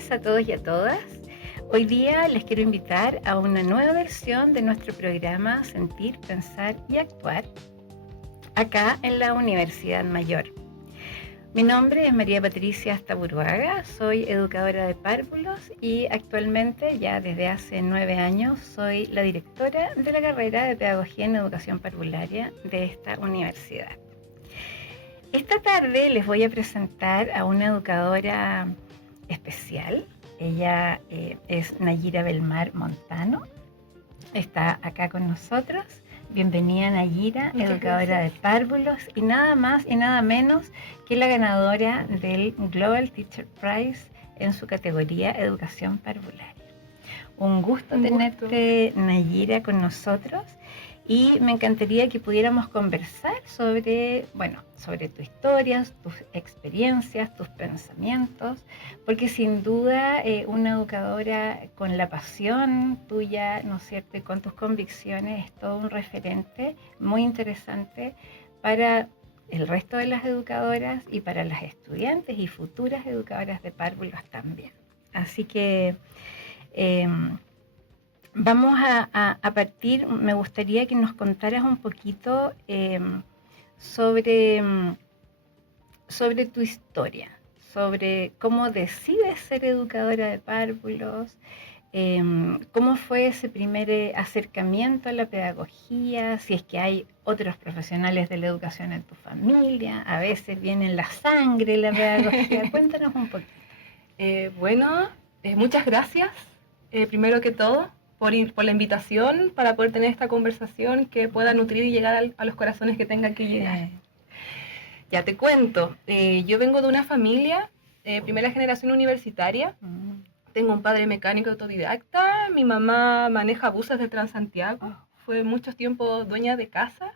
tardes a todos y a todas. Hoy día les quiero invitar a una nueva versión de nuestro programa Sentir, Pensar y Actuar, acá en la Universidad Mayor. Mi nombre es María Patricia Astaburuaga, soy educadora de párvulos y actualmente, ya desde hace 9 años, soy la directora de la carrera de Pedagogía en Educación Parvularia de esta universidad. Esta tarde les voy a presentar a una educadora especial. Ella es Nayira Belmar Montano. Está acá con nosotros. Bienvenida, Nayira, educadora de párvulos y nada más y nada menos que la ganadora del Global Teacher Prize en su categoría Educación Parvularia. Un gusto tenerte, Nayira, con nosotros. Y me encantaría que pudiéramos conversar sobre tu historia, tus experiencias, tus pensamientos, porque sin duda una educadora con la pasión tuya, ¿no es cierto?, y con tus convicciones es todo un referente muy interesante para el resto de las educadoras y para las estudiantes y futuras educadoras de párvulos también. Así que vamos a partir, me gustaría que nos contaras un poquito sobre tu historia, sobre cómo decides ser educadora de párvulos, cómo fue ese primer acercamiento a la pedagogía, si es que hay otros profesionales de la educación en tu familia, a veces viene en la sangre la pedagogía. Cuéntanos un poquito. Muchas gracias, primero que todo, por la invitación para poder tener esta conversación que pueda nutrir y llegar a los corazones que tengan que llegar. Ya te cuento, yo vengo de una familia, primera generación universitaria. Tengo un padre mecánico autodidacta, mi mamá maneja buses de Transantiago, fue mucho tiempo dueña de casa.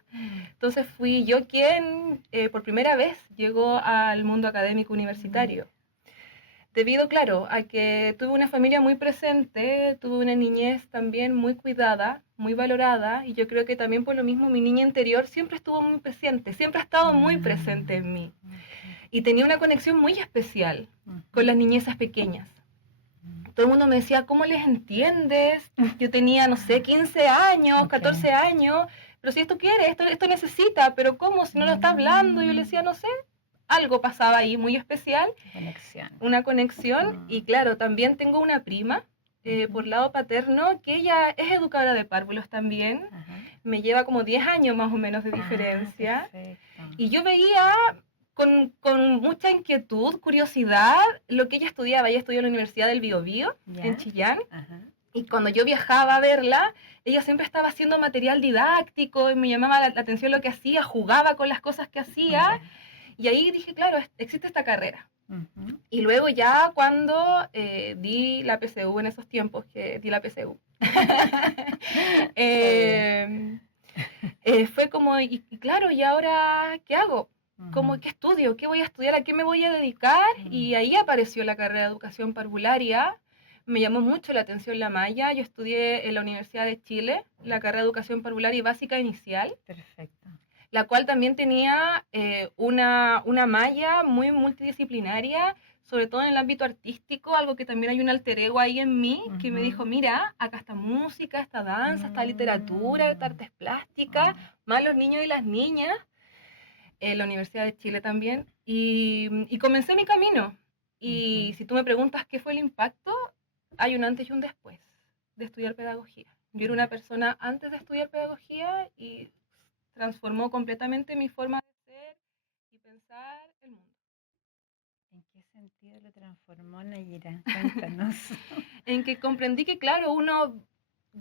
Entonces fui yo quien por primera vez llegó al mundo académico universitario. Debido, claro, a que tuve una familia muy presente, tuve una niñez también muy cuidada, muy valorada, y yo creo que también por lo mismo mi niña interior siempre estuvo muy presente, siempre ha estado muy presente en mí. Y tenía una conexión muy especial con las niñezas pequeñas. Todo el mundo me decía, ¿cómo les entiendes? Yo tenía, no sé, 15 años, 14 años, pero si esto quiere, esto necesita, pero ¿cómo? Si no lo está hablando, yo le decía, no sé. Algo pasaba ahí muy especial, una conexión, y claro, también tengo una prima por lado paterno que ella es educadora de párvulos también, me lleva como 10 años más o menos de diferencia, y yo veía con mucha inquietud, curiosidad, lo que ella estudiaba. Ella estudió en la Universidad del Biobío, en Chillán, y cuando yo viajaba a verla, ella siempre estaba haciendo material didáctico y me llamaba la atención lo que hacía, jugaba con las cosas que hacía. Y ahí dije, claro, existe esta carrera. Y luego ya cuando di la PSU en esos tiempos, que di la PSU, fue como, y claro, ¿y ahora qué hago? ¿Cómo, qué estudio? ¿Qué voy a estudiar? ¿A qué me voy a dedicar? Y ahí apareció la carrera de educación parvularia. Me llamó mucho la atención la malla. Yo estudié en la Universidad de Chile la carrera de educación parvularia y básica inicial. Perfecto. La cual también tenía una malla muy multidisciplinaria, sobre todo en el ámbito artístico, algo que también hay un alter ego ahí en mí, que me dijo, mira, acá está música, está danza, está literatura, está artes plásticas, más los niños y las niñas, en la Universidad de Chile también, y comencé mi camino. Y si tú me preguntas qué fue el impacto, hay un antes y un después de estudiar pedagogía. Yo era una persona antes de estudiar pedagogía y transformó completamente mi forma de ser y pensar el mundo. ¿En qué sentido lo transformó, Nayira? Cuéntanos. En que comprendí que, claro, uno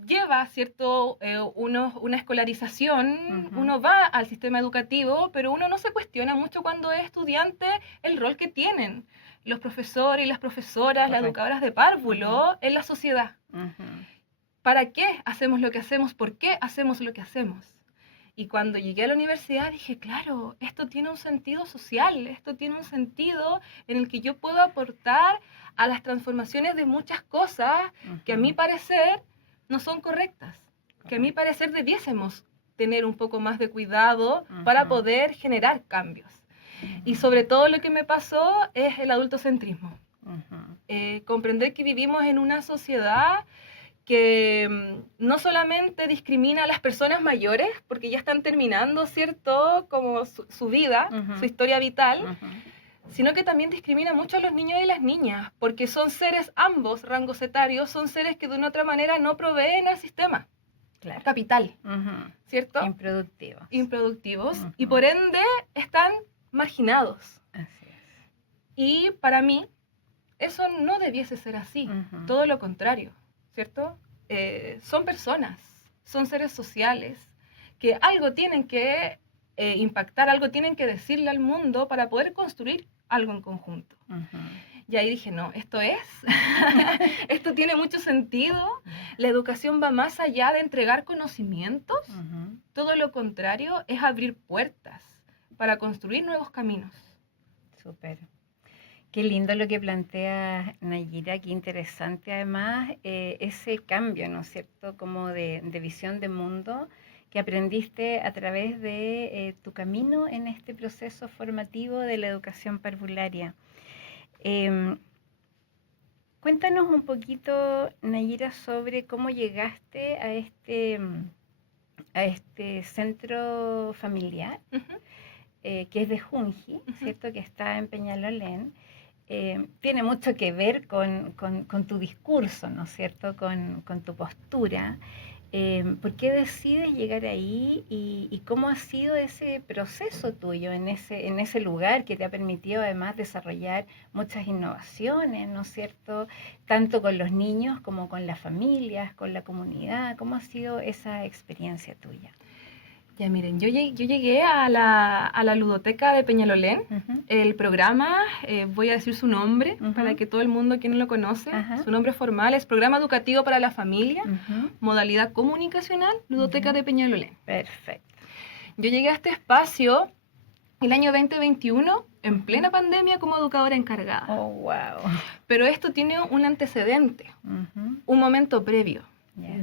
lleva, ¿cierto?, una escolarización, uno va al sistema educativo, pero uno no se cuestiona mucho cuando es estudiante el rol que tienen los profesores y las profesoras, las educadoras de párvulo en la sociedad. ¿Para qué hacemos lo que hacemos? ¿Por qué hacemos lo que hacemos? Y cuando llegué a la universidad dije, claro, esto tiene un sentido social, esto tiene un sentido en el que yo puedo aportar a las transformaciones de muchas cosas que a mi parecer no son correctas, que a mi parecer debiésemos tener un poco más de cuidado para poder generar cambios. Y sobre todo lo que me pasó es el adultocentrismo. comprender que vivimos en una sociedad que no solamente discrimina a las personas mayores, porque ya están terminando, ¿cierto?, como su vida, su historia vital, sino que también discrimina mucho a los niños y las niñas, porque son seres, ambos rangos etarios, son seres que de una otra manera no proveen al sistema capital, ¿cierto? Improductivos, y por ende están marginados. Así es. Y para mí, eso no debiese ser así, todo lo contrario, ¿cierto? Son personas, son seres sociales, que algo tienen que impactar, algo tienen que decirle al mundo para poder construir algo en conjunto. Y ahí dije, no, esto esto tiene mucho sentido, la educación va más allá de entregar conocimientos, todo lo contrario, es abrir puertas para construir nuevos caminos. Súper. Qué lindo lo que plantea Nayira, qué interesante además ese cambio, ¿no es cierto?, como de visión de mundo que aprendiste a través de tu camino en este proceso formativo de la educación parvularia. Cuéntanos un poquito, Nayira, sobre cómo llegaste a este centro familiar, que es de Junji, ¿cierto?, que está en Peñalolén. Tiene mucho que ver con tu discurso, ¿no es cierto?, con tu postura. ¿Por qué decides llegar ahí y cómo ha sido ese proceso tuyo en ese lugar que te ha permitido además desarrollar muchas innovaciones, ¿no es cierto?, tanto con los niños como con las familias, con la comunidad? ¿Cómo ha sido esa experiencia tuya? Ya miren, yo llegué a la ludoteca de Peñalolén. El programa, voy a decir su nombre para que todo el mundo que no lo conoce, su nombre formal es Programa Educativo para la Familia, modalidad comunicacional, Ludoteca de Peñalolén. Perfecto. Yo llegué a este espacio el año 2021 en plena pandemia como educadora encargada. Oh, wow. Pero esto tiene un antecedente, un momento previo.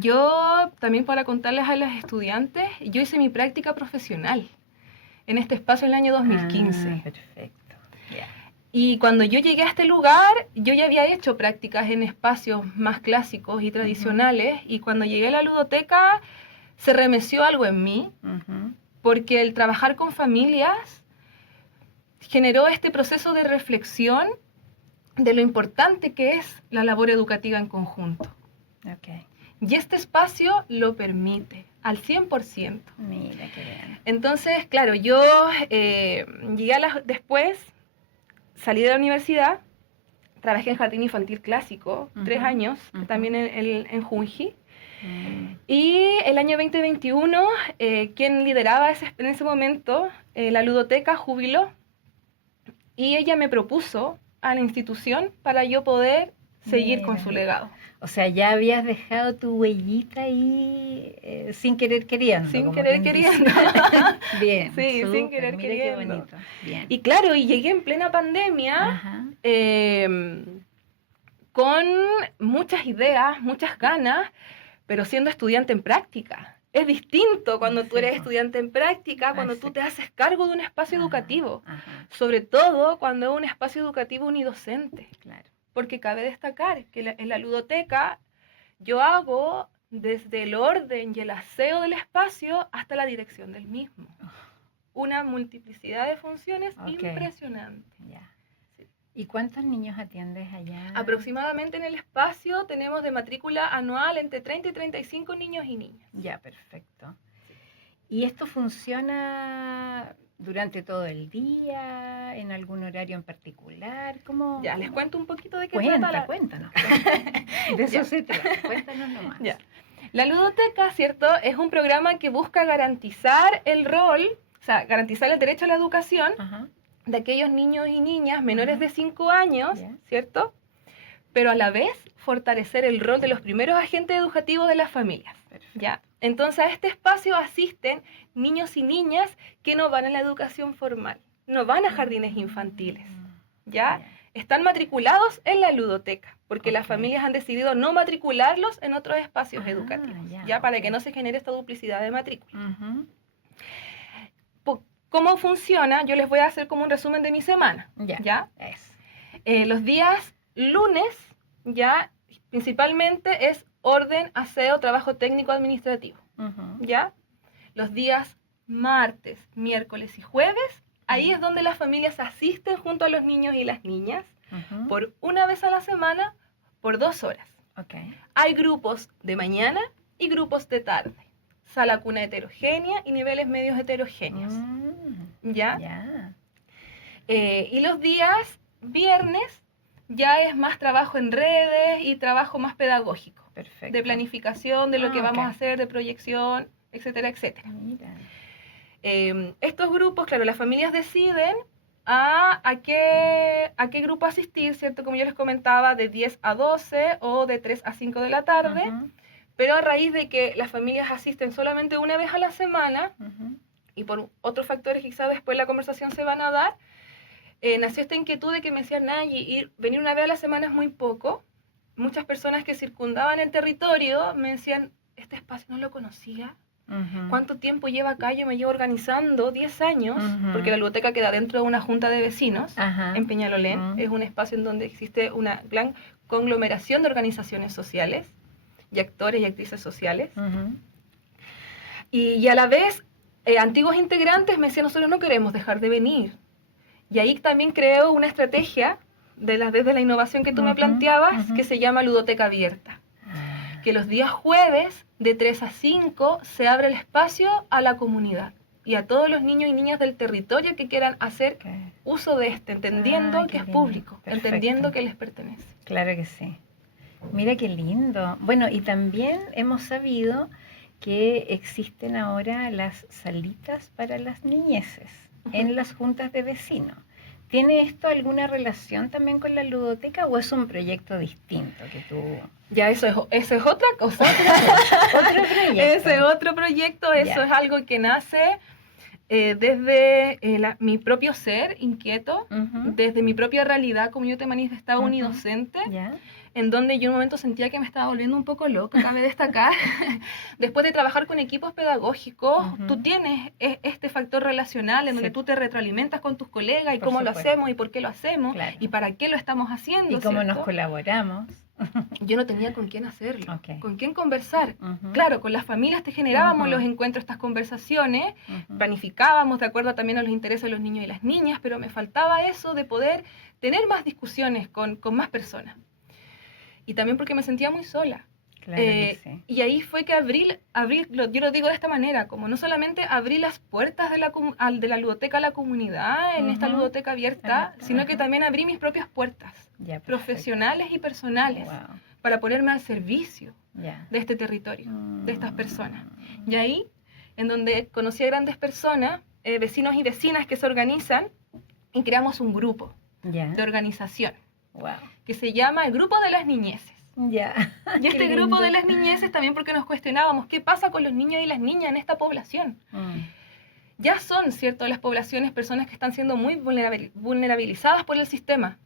Yo, también para contarles a los estudiantes, yo hice mi práctica profesional en este espacio en el año 2015. Perfecto. Y cuando yo llegué a este lugar, yo ya había hecho prácticas en espacios más clásicos y tradicionales, y cuando llegué a la ludoteca se remeció algo en mí, porque el trabajar con familias generó este proceso de reflexión de lo importante que es la labor educativa en conjunto. Y este espacio lo permite al 100%. Mira, qué bien. Entonces, claro, yo llegué después, salí de la universidad, trabajé en jardín infantil clásico, 3 años, también en Junji. Y el año 2021, quien lideraba en ese momento, la ludoteca, jubiló. Y ella me propuso a la institución para yo poder seguir con su legado. O sea, ya habías dejado tu huellita ahí sin querer queriendo. Sin querer queriendo. Bien. Sí, súper, sin querer mira queriendo. Qué bonito. Bien. Y claro, y llegué en plena pandemia con muchas ideas, muchas ganas, pero siendo estudiante en práctica. Es distinto cuando tú eres estudiante en práctica, cuando tú te haces cargo de un espacio educativo. Sobre todo cuando es un espacio educativo unidocente. Claro. Porque cabe destacar que en la ludoteca yo hago desde el orden y el aseo del espacio hasta la dirección del mismo. Una multiplicidad de funciones impresionante. Sí. ¿Y cuántos niños atiendes allá? Aproximadamente en el espacio tenemos de matrícula anual entre 30 y 35 niños y niñas. Ya, perfecto. ¿Y esto funciona durante todo el día, en algún horario en particular? ¿Cómo? Ya, les cuento un poquito de qué trata Cuéntanos. De eso se trata, cuéntanos nomás. Ya. La ludoteca, ¿cierto?, es un programa que busca garantizar el rol, o sea, garantizar el derecho a la educación de aquellos niños y niñas menores de 5 años, ¿cierto?, pero a la vez fortalecer el rol de los primeros agentes educativos de las familias. ¿Ya? Entonces a este espacio asisten niños y niñas que no van a la educación formal, no van a jardines infantiles, ¿ya? Están matriculados en la ludoteca, porque las familias han decidido no matricularlos en otros espacios educativos, ¿ya? Para que no se genere esta duplicidad de matrícula. ¿Cómo funciona? Yo les voy a hacer como un resumen de mi semana, ¿ya? Los días lunes ya principalmente es orden, aseo, trabajo técnico administrativo. ¿Ya? Los días martes, miércoles y jueves, ahí es donde las familias asisten junto a los niños y las niñas por una vez a la semana por 2 horas. Okay. Hay grupos de mañana y grupos de tarde. Sala cuna heterogénea y niveles medios heterogéneos. ¿Ya? Yeah. Y los días viernes ya es más trabajo en redes y trabajo más pedagógico. Perfecto. De planificación, de lo que vamos a Okay. hacer, de proyección, etcétera, etcétera. Mira. Estos grupos, claro, las familias deciden a qué grupo asistir, ¿cierto? Como yo les comentaba, de 10 a 12 o de 3 a 5 de la tarde. Pero a raíz de que las familias asisten solamente una vez a la semana, y por otros factores que quizás después la conversación se van a dar, nació esta inquietud de que me decían, Nayi, venir una vez a la semana es muy poco. Muchas personas que circundaban el territorio me decían, este espacio no lo conocía. ¿Cuánto tiempo lleva acá? Yo me llevo organizando 10 años, porque la biblioteca queda dentro de una junta de vecinos en Peñalolén. Es un espacio en donde existe una gran conglomeración de organizaciones sociales y actores y actrices sociales. Y a la vez, antiguos integrantes me decían, nosotros no queremos dejar de venir. Y ahí también creo una estrategia desde la innovación que tú me planteabas, que se llama Ludoteca Abierta. Que los días jueves, de 3 a 5, se abre el espacio a la comunidad y a todos los niños y niñas del territorio que quieran hacer uso de entendiendo que es público, entendiendo que les pertenece. Claro que sí. Mira qué lindo. Bueno, y también hemos sabido que existen ahora las salitas para las niñeces en las juntas de vecinos. ¿Tiene esto alguna relación también con la ludoteca o es un proyecto distinto que tú...? Ya, eso es otra cosa. Otro proyecto. Ese es otro proyecto, eso es algo que nace desde mi propio ser inquieto, desde mi propia realidad, como yo te manifestaba unidocente, en donde yo en un momento sentía que me estaba volviendo un poco loca, cabe destacar. Después de trabajar con equipos pedagógicos, tú tienes este factor relacional en donde tú te retroalimentas con tus colegas y Por cómo supuesto. lo hacemos y por qué lo hacemos y para qué lo estamos haciendo. Y cómo ¿cierto? nos colaboramos. Yo no tenía con quién hacerlo, Okay. con quién conversar. Claro, con las familias te generábamos los encuentros, estas conversaciones, planificábamos de acuerdo también a los intereses de los niños y las niñas, pero me faltaba eso de poder tener más discusiones con más personas. Y también porque me sentía muy sola. Claro que sí. Y ahí fue que yo lo digo de esta manera, como no solamente abrí las puertas de la ludoteca a la comunidad, en esta ludoteca abierta, sino que también abrí mis propias puertas, profesionales y personales, para ponerme al servicio de este territorio, de estas personas. Y ahí, en donde conocí a grandes personas, vecinos y vecinas que se organizan, y creamos un grupo de organización, que se llama el Grupo de las Niñeces. Y este grupo de las niñeces también porque nos cuestionábamos qué pasa con los niños y las niñas en esta población. Ya son, ¿cierto?, las poblaciones personas que están siendo muy vulnerabilizadas por el sistema.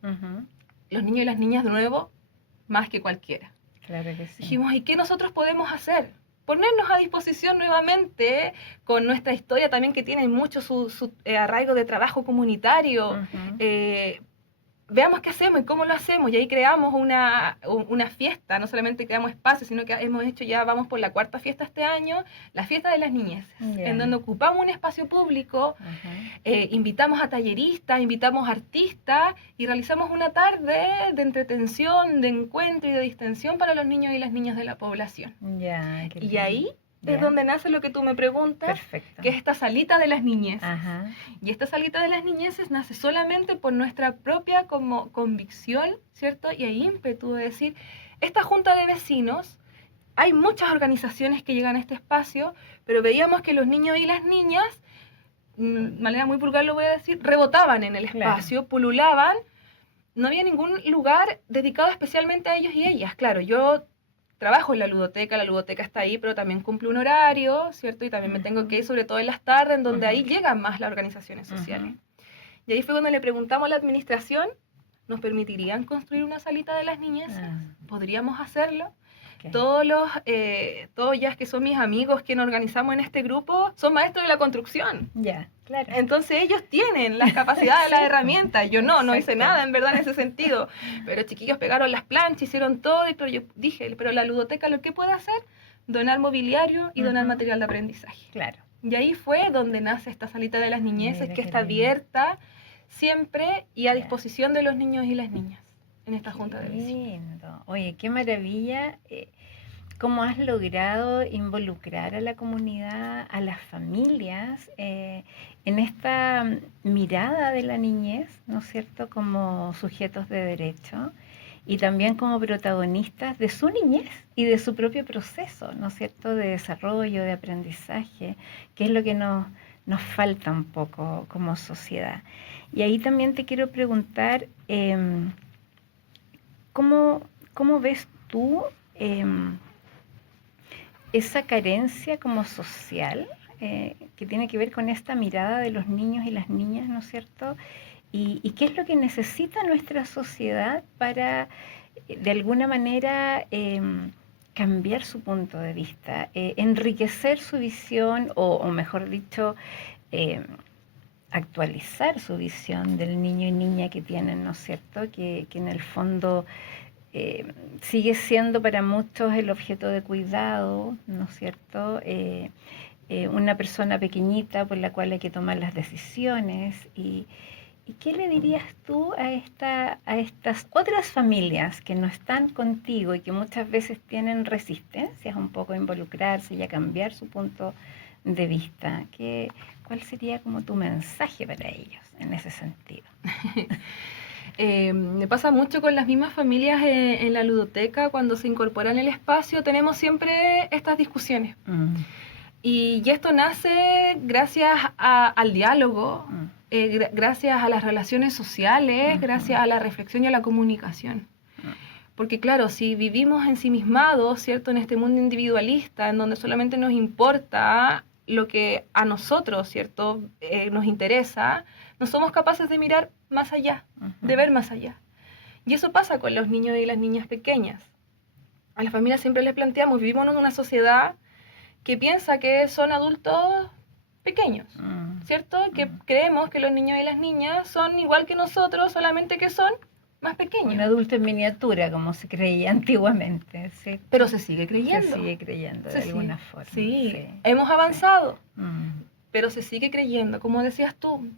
Los niños y las niñas, de nuevo, más que cualquiera. Claro que sí. Dijimos, ¿y qué nosotros podemos hacer? Ponernos a disposición nuevamente con nuestra historia también que tiene mucho su arraigo de trabajo comunitario. Veamos qué hacemos y cómo lo hacemos. Y ahí creamos una fiesta, no solamente creamos espacios, sino que hemos hecho vamos por la 4ª fiesta este año, la fiesta de las niñeces, en donde ocupamos un espacio público, invitamos a talleristas, invitamos a artistas y realizamos una tarde de entretención, de encuentro y de distensión para los niños y las niñas de la población. Y ahí es donde nace lo que tú me preguntas, que es esta salita de las niñeces. Y esta salita de las niñeces nace solamente por nuestra propia convicción, ¿cierto? Y hay ímpetu de decir, esta junta de vecinos, hay muchas organizaciones que llegan a este espacio, pero veíamos que los niños y las niñas, de manera muy vulgar lo voy a decir, rebotaban en el espacio, pululaban, no había ningún lugar dedicado especialmente a ellos y ellas. Claro, yo trabajo en la ludoteca está ahí, pero también cumple un horario, ¿cierto? Y también me tengo que ir, sobre todo en las tardes, en donde ahí llegan más las organizaciones sociales. Y ahí fue cuando le preguntamos a la administración, ¿nos permitirían construir una salita de las niñas? ¿Podríamos hacerlo? Ok. Todos ya que son mis amigos que nos organizamos en este grupo son maestros de la construcción. Ya, claro. Entonces ellos tienen las capacidades, las herramientas. Yo no hice Exacto. nada en verdad en ese sentido. Pero chiquillos pegaron las planchas, hicieron todo. Pero yo dije, pero la ludoteca lo que puede hacer, donar mobiliario y donar material de aprendizaje. Claro. Y ahí fue donde nace esta salita de las niñeces, Mira, que qué está lindo. abierta siempre y a Ya. disposición de los niños y las niñas en esta junta de Qué vecinos. lindo. Oye, qué maravilla. ¿Cómo has logrado involucrar a la comunidad, a las familias, en esta mirada de la niñez, ¿no es cierto?, como sujetos de derecho y también como protagonistas de su niñez y de su propio proceso, ¿no es cierto?, de desarrollo, de aprendizaje, que es lo que nos falta un poco como sociedad. Y ahí también te quiero preguntar, ¿cómo ves tú esa carencia como social que tiene que ver con esta mirada de los niños y las niñas, ¿no es cierto? Y qué es lo que necesita nuestra sociedad para, de alguna manera, cambiar su punto de vista, enriquecer su visión o mejor dicho, actualizar su visión del niño y niña que tienen, ¿no es cierto? Que en el fondo sigue siendo para muchos el objeto de cuidado, ¿no es cierto? Una persona pequeñita por la cual hay que tomar las decisiones. ¿Y qué le dirías tú a estas otras familias que no están contigo y que muchas veces tienen resistencias un poco a involucrarse y a cambiar su punto de vista? ¿Cuál sería como tu mensaje para ellos en ese sentido? Me pasa mucho con las mismas familias en la ludoteca, cuando se incorporan al espacio, tenemos siempre estas discusiones. Y esto nace gracias al diálogo, gracias a las relaciones sociales, gracias a la reflexión y a la comunicación. Porque claro, si vivimos ensimismados, ¿cierto?, en este mundo individualista, en donde solamente nos importa lo que a nosotros, ¿cierto?, nos interesa, no somos capaces de mirar más allá, de ver más allá. Y eso pasa con los niños y las niñas pequeñas. A las familias siempre les planteamos, vivimos en una sociedad que piensa que son adultos pequeños, ¿cierto? Que creemos que los niños y las niñas son igual que nosotros, solamente que son más pequeños. Un adulto en miniatura, como se creía antiguamente, ¿sí? Pero se sigue creyendo. Se sigue creyendo de alguna forma. Sí, hemos avanzado, sí. Pero se sigue creyendo. Como decías tú,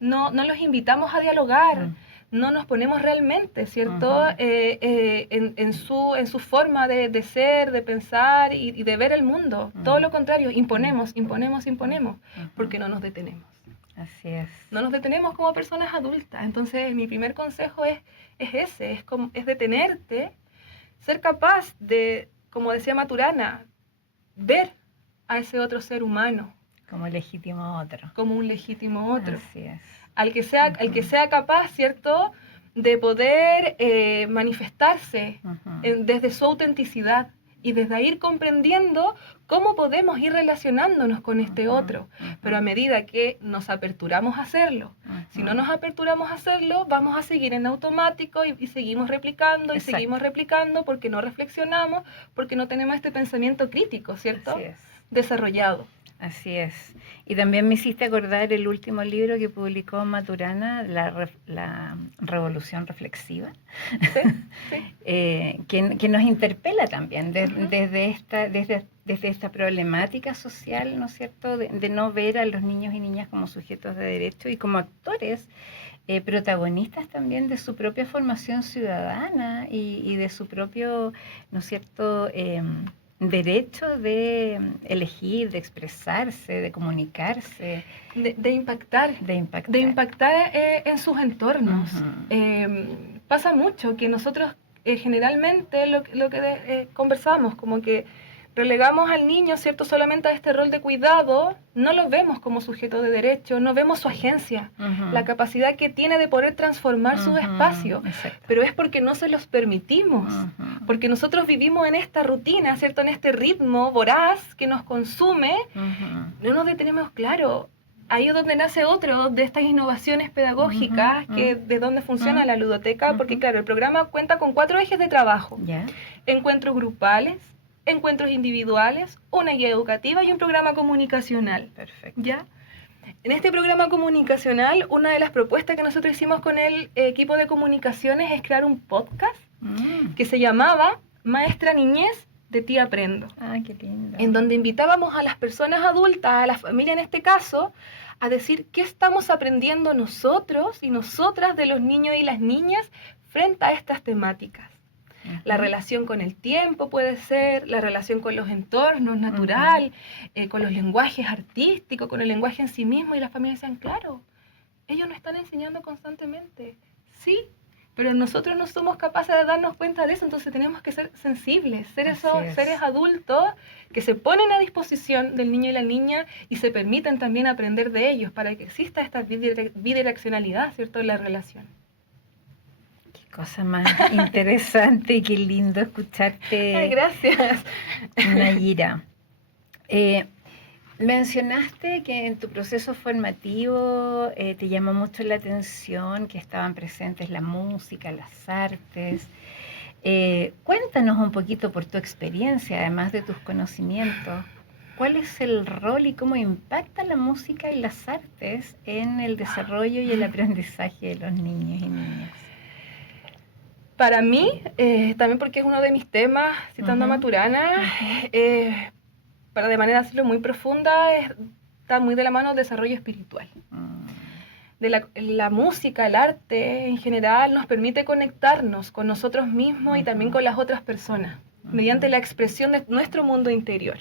no los invitamos a dialogar, no nos ponemos realmente, ¿cierto?, en su forma de ser, de pensar y de ver el mundo. Todo lo contrario, imponemos, porque no nos detenemos. Así es. No nos detenemos como personas adultas. Entonces, mi primer consejo es ese, es detenerte, ser capaz de, como decía Maturana, ver a ese otro ser humano. Como legítimo otro. Como un legítimo otro. Así es. Al que sea capaz, ¿cierto?, de poder manifestarse desde su autenticidad y desde ahí ir comprendiendo cómo podemos ir relacionándonos con este otro. Pero a medida que nos aperturamos a hacerlo, si no nos aperturamos a hacerlo, vamos a seguir en automático y seguimos replicando y Exacto. seguimos replicando porque no reflexionamos, porque no tenemos este pensamiento crítico, ¿cierto?, Así es. desarrollado. Así es. Y también me hiciste acordar el último libro que publicó Maturana, La Revolución Reflexiva, que nos interpela también desde esta problemática social, ¿no es cierto?, de no ver a los niños y niñas como sujetos de derecho y como actores protagonistas también de su propia formación ciudadana y de su propio, ¿no es cierto?, derecho de elegir, de expresarse, de comunicarse. De impactar en sus entornos. Pasa mucho que nosotros generalmente lo que conversamos, como que relegamos al niño, ¿cierto?, solamente a este rol de cuidado, no lo vemos como sujeto de derecho, no vemos su agencia, la capacidad que tiene de poder transformar su espacio. Exacto. Pero es porque no se los permitimos, porque nosotros vivimos en esta rutina, ¿cierto?, en este ritmo voraz que nos consume, no nos detenemos, claro. Ahí es donde nace otro de estas innovaciones pedagógicas, que de donde funciona la ludoteca, porque claro, el programa cuenta con 4 ejes de trabajo. ¿Ya? Encuentros grupales, encuentros individuales, una guía educativa y un programa comunicacional. Perfecto. ¿Ya? En este programa comunicacional, una de las propuestas que nosotros hicimos con el equipo de comunicaciones es crear un podcast que se llamaba Maestra Niñez, de ti aprendo. Ah, qué lindo. En donde invitábamos a las personas adultas, a la familia en este caso, a decir qué estamos aprendiendo nosotros y nosotras de los niños y las niñas frente a estas temáticas. La relación con el tiempo puede ser, la relación con los entornos natural, con los lenguajes artísticos, con el lenguaje en sí mismo, y las familias decían, claro, ellos nos están enseñando constantemente, sí, pero nosotros no somos capaces de darnos cuenta de eso, entonces tenemos que ser sensibles, ser esos seres adultos que se ponen a disposición del niño y la niña y se permiten también aprender de ellos para que exista esta bidireccionalidad, ¿cierto?, en la relación. Cosa más interesante y qué lindo escucharte. Ay, gracias. Nayira. Mencionaste que en tu proceso formativo te llamó mucho la atención que estaban presentes la música, las artes. Cuéntanos un poquito por tu experiencia, además de tus conocimientos. ¿Cuál es el rol y cómo impacta la música y las artes en el desarrollo y el aprendizaje de los niños y niñas? Para mí, también porque es uno de mis temas, citando a Maturana, para de manera decirlo muy profunda, está muy de la mano del desarrollo espiritual. De la música, el arte en general nos permite conectarnos con nosotros mismos y también con las otras personas, mediante la expresión de nuestro mundo interior.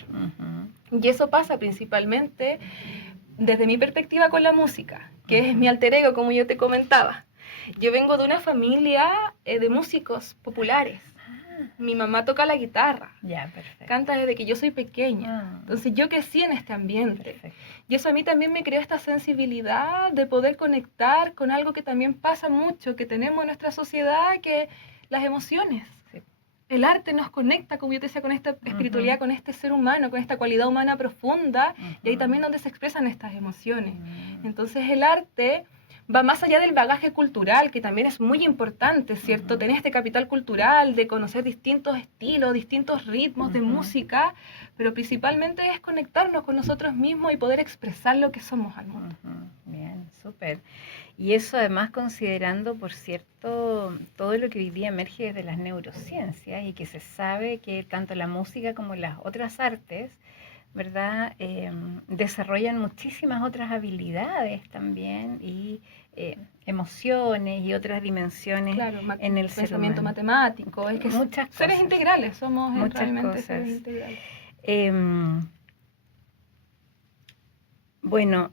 Y eso pasa principalmente desde mi perspectiva con la música, que es mi alter ego, como yo te comentaba. Yo vengo de una familia de músicos populares. Mi mamá toca la guitarra, canta desde que yo soy pequeña. Entonces yo crecí en este ambiente. Y eso a mí también me creó esta sensibilidad de poder conectar con algo que también pasa mucho, que tenemos en nuestra sociedad, que las emociones. El arte nos conecta, como yo te decía, con esta espiritualidad, con este ser humano, con esta cualidad humana profunda, y ahí también donde se expresan estas emociones. Entonces el arte va más allá del bagaje cultural, que también es muy importante, ¿cierto? Tener este capital cultural de conocer distintos estilos, distintos ritmos de música, pero principalmente es conectarnos con nosotros mismos y poder expresar lo que somos al mundo. Bien, súper. Y eso además considerando, por cierto, todo lo que hoy día emerge desde las neurociencias y que se sabe que tanto la música como las otras artes, ¿verdad? Desarrollan muchísimas otras habilidades también y emociones y otras dimensiones en el pensamiento ser humano. Matemático, es que muchas seres cosas. integrales, somos Muchas realmente cosas. seres integrales. Bueno,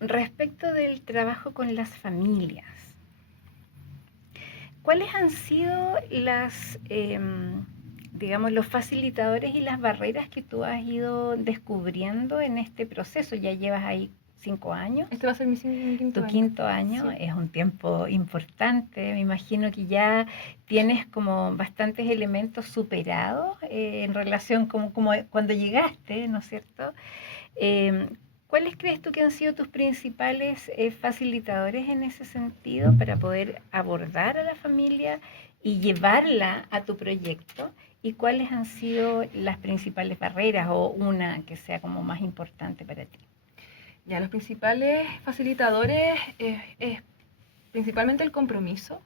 respecto del trabajo con las familias, ¿cuáles han sido las digamos, los facilitadores y las barreras que tú has ido descubriendo en este proceso? Ya llevas ahí 5 años. Este va a ser mi quinto año. Sí. Es un tiempo importante. Me imagino que ya tienes como bastantes elementos superados en relación como cuando llegaste, ¿no es cierto? ¿Cuáles crees tú que han sido tus principales facilitadores en ese sentido para poder abordar a la familia y llevarla a tu proyecto? ¿Y cuáles han sido las principales barreras o una que sea como más importante para ti? Ya, los principales facilitadores es principalmente el compromiso,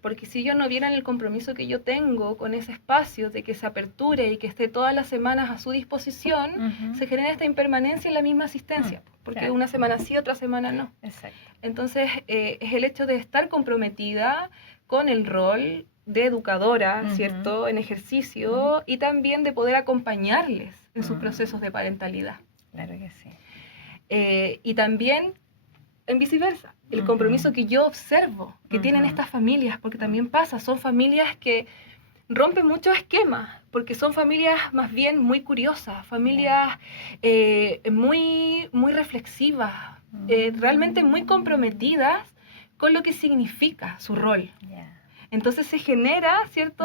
porque si ellos no vieran el compromiso que yo tengo con ese espacio de que se aperture y que esté todas las semanas a su disposición, se genera esta impermanencia en la misma asistencia, porque una semana sí, otra semana no. Exacto. Entonces, es el hecho de estar comprometida con el rol de educadora, ¿cierto?, en ejercicio, y también de poder acompañarles en sus procesos de parentalidad. Claro que sí. Y también, en viceversa, el compromiso que yo observo que tienen estas familias, porque también pasa, son familias que rompen muchos esquemas, porque son familias más bien muy curiosas, familias muy, muy reflexivas, realmente muy comprometidas con lo que significa su rol. Entonces se genera, ¿cierto?,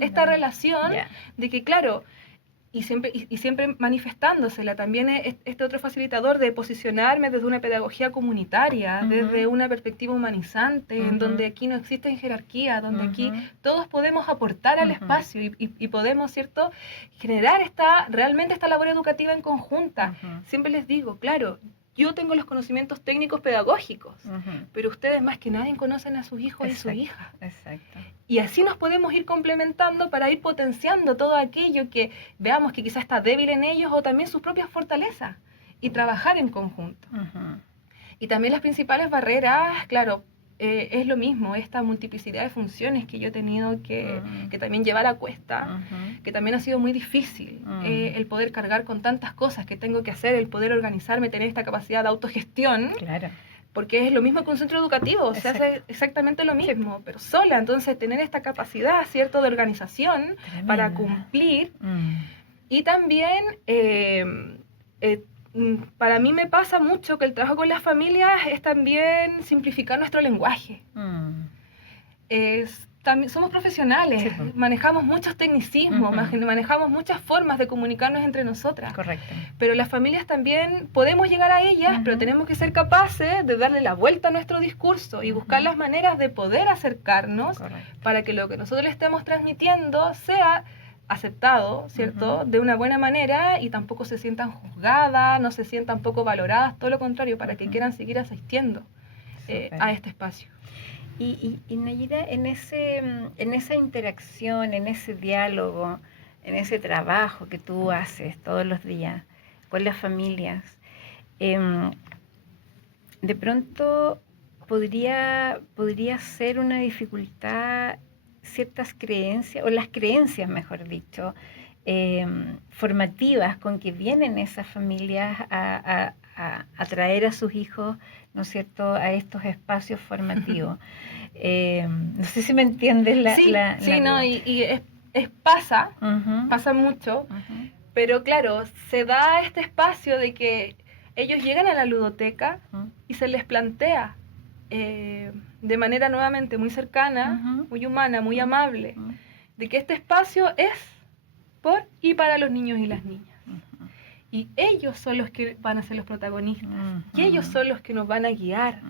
esta relación de que, claro, siempre manifestándosela. También es este otro facilitador de posicionarme desde una pedagogía comunitaria, desde una perspectiva humanizante, en donde aquí no existen jerarquías, donde aquí todos podemos aportar al espacio y podemos, ¿cierto?, generar realmente esta labor educativa en conjunta. Siempre les digo, claro, yo tengo los conocimientos técnicos pedagógicos, pero ustedes más que nadie conocen a sus hijos y a sus hijas. Exacto. Y así nos podemos ir complementando para ir potenciando todo aquello que veamos que quizás está débil en ellos o también sus propias fortalezas y trabajar en conjunto. Y también las principales barreras, claro, es lo mismo, esta multiplicidad de funciones que yo he tenido que también llevar a cuesta, que también ha sido muy difícil, el poder cargar con tantas cosas que tengo que hacer, el poder organizarme, tener esta capacidad de autogestión. Claro. Porque es lo mismo que un centro educativo, se hace exactamente lo mismo, pero sola. Entonces, tener esta capacidad, ¿cierto?, de organización para cumplir. Y también, para mí me pasa mucho que el trabajo con las familias es también simplificar nuestro lenguaje. También somos profesionales, manejamos muchos tecnicismos, manejamos muchas formas de comunicarnos entre nosotras. Correcto. Pero las familias también podemos llegar a ellas, pero tenemos que ser capaces de darle la vuelta a nuestro discurso y buscar las maneras de poder acercarnos para que lo que nosotros le estemos transmitiendo sea aceptado, ¿cierto?, de una buena manera y tampoco se sientan juzgadas, no se sientan poco valoradas, todo lo contrario, para que quieran seguir asistiendo a este espacio. Y Nayira, en esa interacción, en ese diálogo, en ese trabajo que tú haces todos los días con las familias, de pronto podría ser una dificultad ciertas creencias, o las creencias, mejor dicho, formativas con que vienen esas familias a traer a sus hijos, ¿no es cierto?, a estos espacios formativos. No sé si me entiendes pasa mucho, pero claro, se da este espacio de que ellos llegan a la ludoteca y se les plantea de manera nuevamente muy cercana, muy humana, muy amable, de que este espacio es por y para los niños y las niñas. Y ellos son los que van a ser los protagonistas. Y ellos son los que nos van a guiar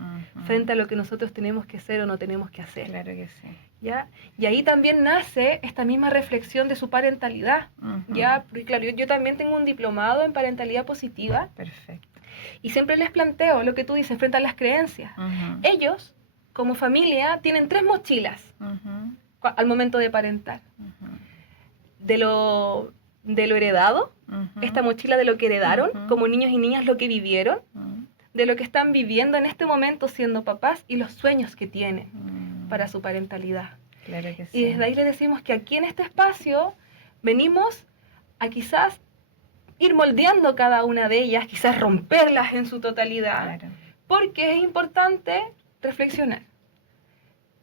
frente a lo que nosotros tenemos que hacer o no tenemos que hacer. Claro que sí. ¿Ya? Y ahí también nace esta misma reflexión de su parentalidad. ¿Ya? Porque claro, yo también tengo un diplomado en parentalidad positiva. Perfecto. Y siempre les planteo lo que tú dices frente a las creencias. Ellos, como familia, tienen 3 mochilas al momento de parentar. De lo heredado, esta mochila de lo que heredaron, como niños y niñas lo que vivieron, de lo que están viviendo en este momento siendo papás y los sueños que tienen para su parentalidad. Claro que sí. Y desde ahí les decimos que aquí en este espacio venimos a quizás ir moldeando cada una de ellas, quizás romperlas en su totalidad, porque es importante reflexionar.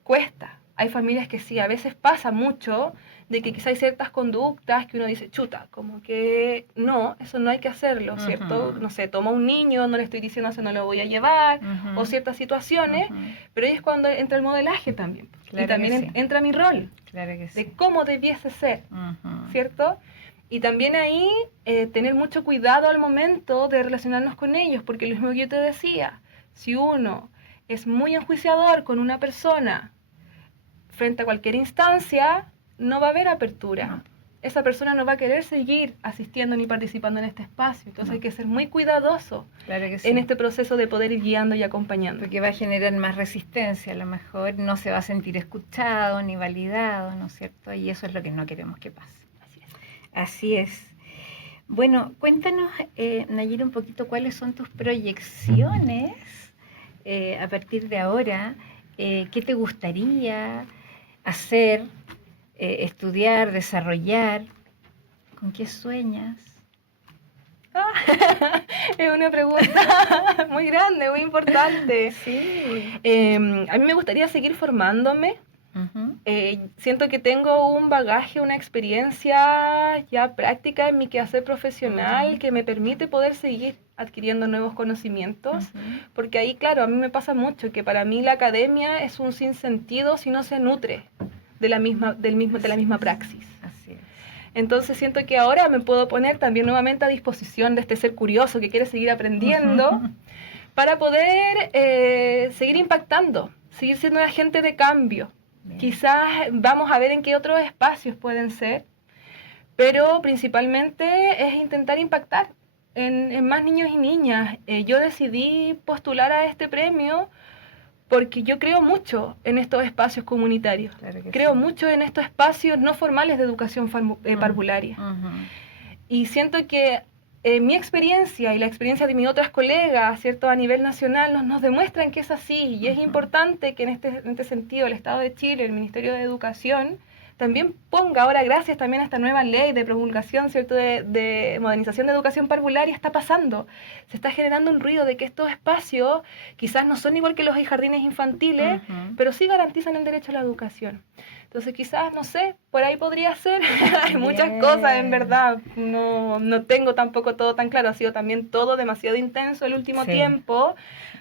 Cuesta. Hay familias que sí, a veces pasa mucho de que quizá hay ciertas conductas que uno dice, chuta, como que no, eso no hay que hacerlo, ¿cierto? No sé, toma un niño, no le estoy diciendo eso no lo voy a llevar, o ciertas situaciones, pero ahí es cuando entra el modelaje también. Claro, y también entra mi rol, claro que sí, de cómo debiese ser, ¿cierto? Y también ahí tener mucho cuidado al momento de relacionarnos con ellos, porque lo mismo que yo te decía, si uno es muy enjuiciador con una persona frente a cualquier instancia, no va a haber apertura. No. Esa persona no va a querer seguir asistiendo ni participando en este espacio. Entonces hay que ser muy cuidadoso en este proceso de poder ir guiando y acompañando. Porque va a generar más resistencia, a lo mejor no se va a sentir escuchado ni validado, ¿no es cierto? Y eso es lo que no queremos que pase. Así es. Bueno, cuéntanos, Nayira, un poquito cuáles son tus proyecciones a partir de ahora. ¿Qué te gustaría hacer, estudiar, desarrollar? ¿Con qué sueñas? Es una pregunta muy grande, muy importante. Sí. A mí me gustaría seguir formándome. Siento que tengo un bagaje, una experiencia ya práctica en mi quehacer profesional que me permite poder seguir adquiriendo nuevos conocimientos, porque ahí, claro, a mí me pasa mucho que para mí la academia es un sinsentido si no se nutre de la misma praxis. Así es. Entonces siento que ahora me puedo poner también nuevamente a disposición de este ser curioso que quiere seguir aprendiendo para poder seguir impactando, seguir siendo un agente de cambio. Bien. Quizás vamos a ver en qué otros espacios pueden ser, pero principalmente es intentar impactar en más niños y niñas. Yo decidí postular a este premio porque yo creo mucho en estos espacios comunitarios. Claro que creo mucho en estos espacios no formales de educación parvularia. Y siento que mi experiencia y la experiencia de mis otras colegas, ¿cierto?, a nivel nacional nos demuestran que es así. Y es importante que en este sentido el Estado de Chile, el Ministerio de Educación, también ponga ahora, gracias también a esta nueva ley de promulgación, ¿cierto?, de modernización de educación parvularia, está pasando. Se está generando un ruido de que estos espacios quizás no son igual que los jardines infantiles, pero sí garantizan el derecho a la educación. Entonces quizás, no sé, por ahí podría ser. Hay muchas cosas, en verdad. No tengo tampoco todo tan claro. Ha sido también todo demasiado intenso el último tiempo.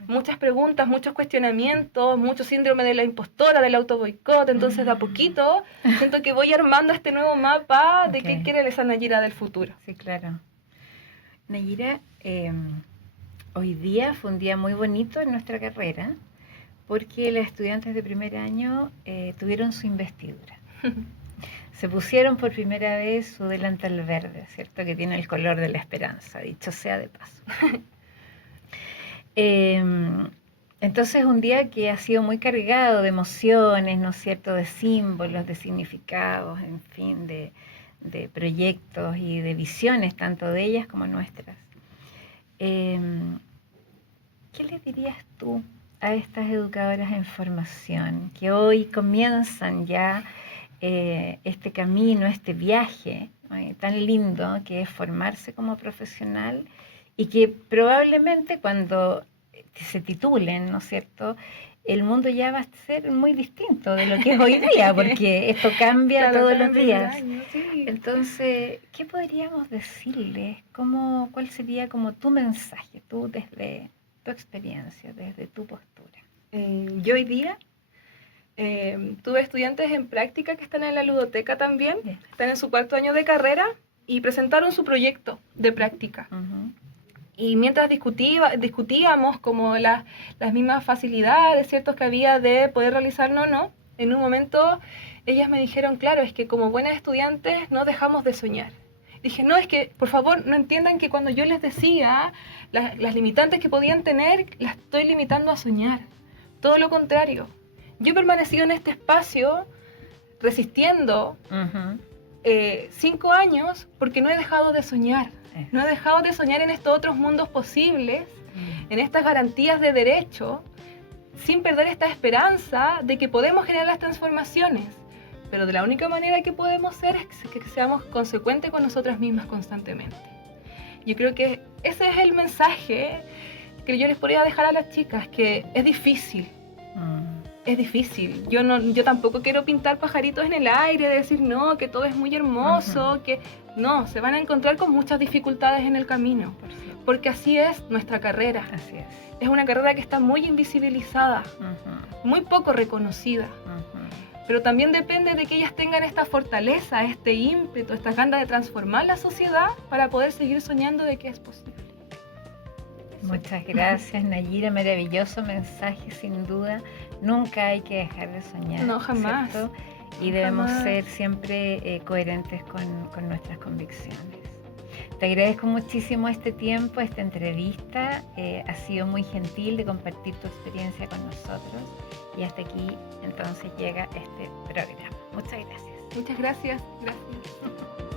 Muchas preguntas, muchos cuestionamientos, mucho síndrome de la impostora, del autoboicot. Entonces, de a poquito, siento que voy armando este nuevo mapa de qué quiere esa Nayira del futuro. Sí, claro. Nayira, hoy día fue un día muy bonito en nuestra carrera, porque los estudiantes de primer año tuvieron su investidura. Se pusieron por primera vez su delantal verde, ¿cierto?, que tiene el color de la esperanza, dicho sea de paso. Entonces, un día que ha sido muy cargado de emociones, ¿no es cierto?, de símbolos, de significados, en fin, de proyectos y de visiones, tanto de ellas como nuestras. ¿Qué le dirías tú a estas educadoras en formación que hoy comienzan ya este camino, este viaje tan lindo que es formarse como profesional y que probablemente cuando se titulen, ¿no es cierto?, el mundo ya va a ser muy distinto de lo que es hoy día, porque esto cambia todos los días. Sí. Entonces, ¿qué podríamos decirles? ¿Cuál sería como tu mensaje, tú desde tu experiencia, desde tu postura? Yo hoy día tuve estudiantes en práctica que están en la ludoteca también, están en su 4º año de carrera y presentaron su proyecto de práctica. Y mientras discutíamos como las mismas facilidades, ¿cierto?, que había de poder realizarlo o no, en un momento ellas me dijeron, claro, es que como buenas estudiantes no dejamos de soñar. Dije, no, es que por favor no entiendan que cuando yo les decía las limitantes que podían tener, las estoy limitando a soñar. Todo lo contrario. Yo he permanecido en este espacio resistiendo 5 años porque no he dejado de soñar. No he dejado de soñar en estos otros mundos posibles, en estas garantías de derecho, sin perder esta esperanza de que podemos generar las transformaciones. Pero de la única manera que podemos ser es que seamos consecuentes con nosotras mismas constantemente. Yo creo que ese es el mensaje que yo les podría dejar a las chicas, que es difícil. Es difícil. Yo tampoco quiero pintar pajaritos en el aire, decir no, que todo es muy hermoso, que no, se van a encontrar con muchas dificultades en el camino, porque así es nuestra carrera. Así es. Es una carrera que está muy invisibilizada, muy poco reconocida. Pero también depende de que ellas tengan esta fortaleza, este ímpetu, esta ganas de transformar la sociedad para poder seguir soñando de que es posible. Muchas gracias, Nayira, maravilloso mensaje, sin duda. Nunca hay que dejar de soñar. No, jamás. ¿Cierto? Y debemos ser siempre coherentes con nuestras convicciones. Te agradezco muchísimo este tiempo, esta entrevista. Ha sido muy gentil de compartir tu experiencia con nosotros. Y hasta aquí entonces llega este programa. Muchas gracias. Muchas gracias. Gracias.